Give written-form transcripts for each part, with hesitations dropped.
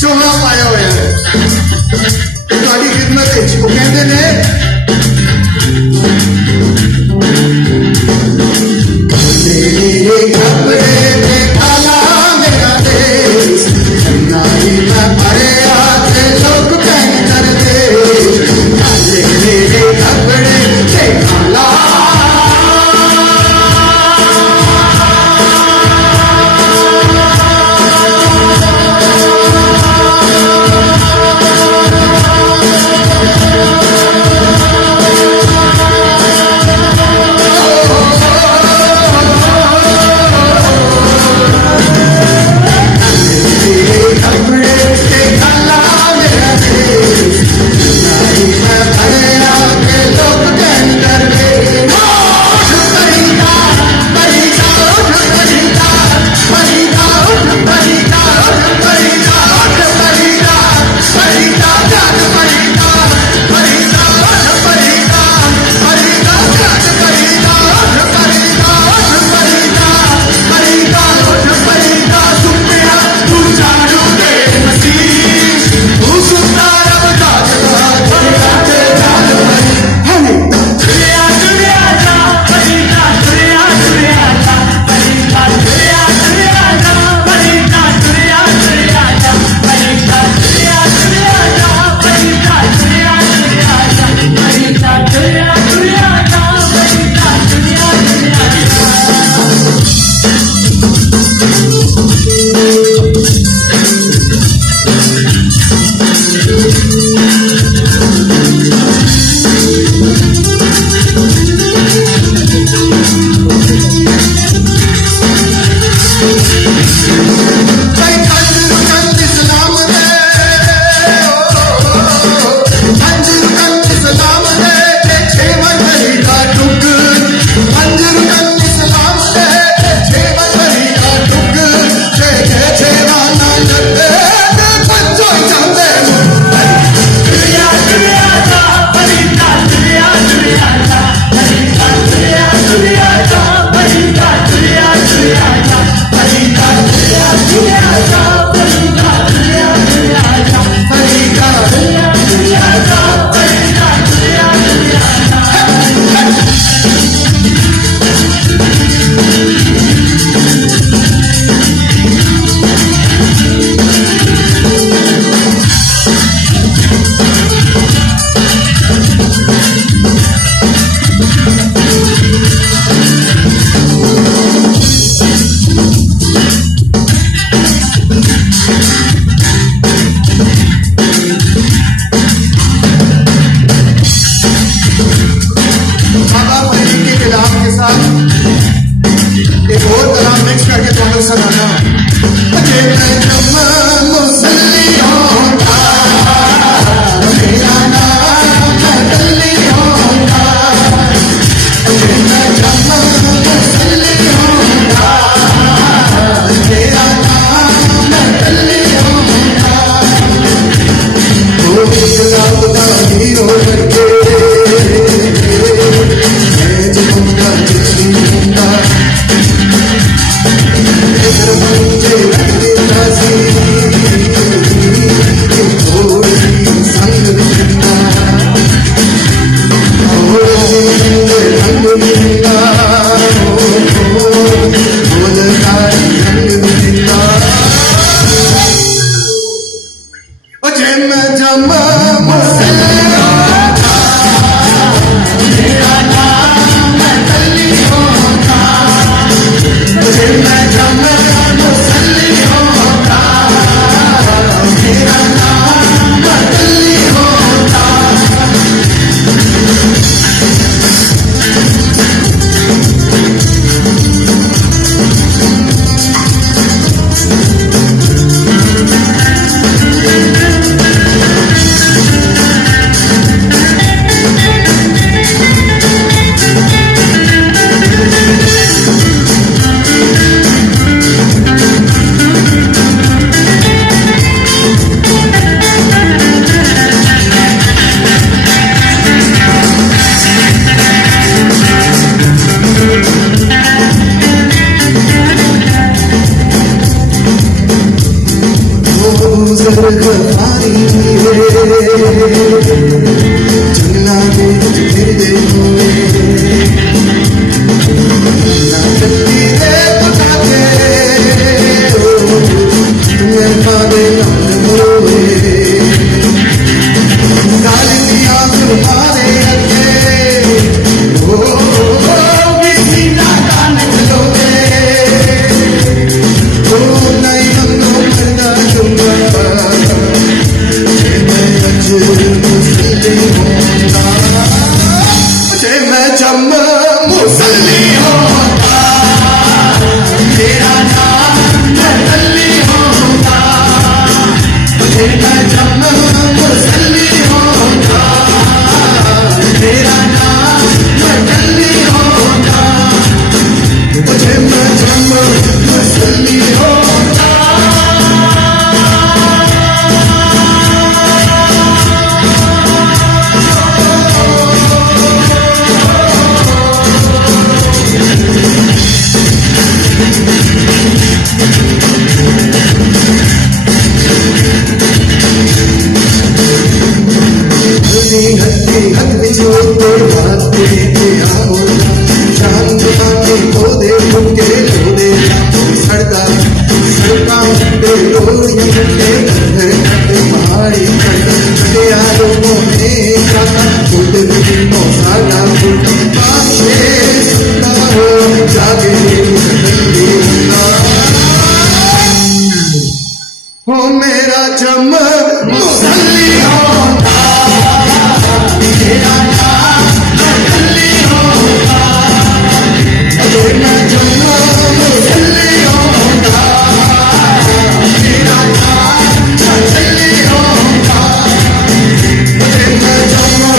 जो एक और कलाम मिक्स करके तुम्हें सुनाना। अरे मैं जम्मा मुसल्ली होता, मेरा नाम अली होता। अरे मैं जम्मा मुसल्ली होता, मेरा नाम अली होता। वो गुलाब का हीरो करके मैं जुमूंगा जुमूंगा। इधर मुझे लगती राजी कि थोड़ी संग मिलना, और रंग मिलना, बोलता रंग मिलना। मुझे मैं जमा मुसल्ली होता, मेरा नाम अली होता। मुझे मैं जमा मुसल्ली होता, मेरा नाम अली होता। जंगला में फिर देखो ना चलती है पटाखे, तुम्हें मारे होए काली की आंख मारे अगे। ओ किसी नाता निकलोगे, ओ नहीं हमको मरना दूंगा। मुझे मैं जम्मा मुसल्ली होता, मेरा नाम अली होता। मुझे मैं जम्मा मुसल्ली होता, मेरा नाम अली होता। मुझे मैं जम्मा मुसल्ली होता। हल्दी हक बिछोते भागते थे आहोला, चांद माथे को देखो के लो दे सड़दा सड़का दे डोरियां के घर पहाड़ी कटे लोगों ने कहा खुद दिनों सारा खुद पाछे सुनता हो जागे हो मेरा जम्मा मुसल्ली होता, मेरा नाम अली होता। अरे मैं जम्मा मुसल्ली होता, मेरा नाम अली होता। अरे मैं जम्मा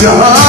जहां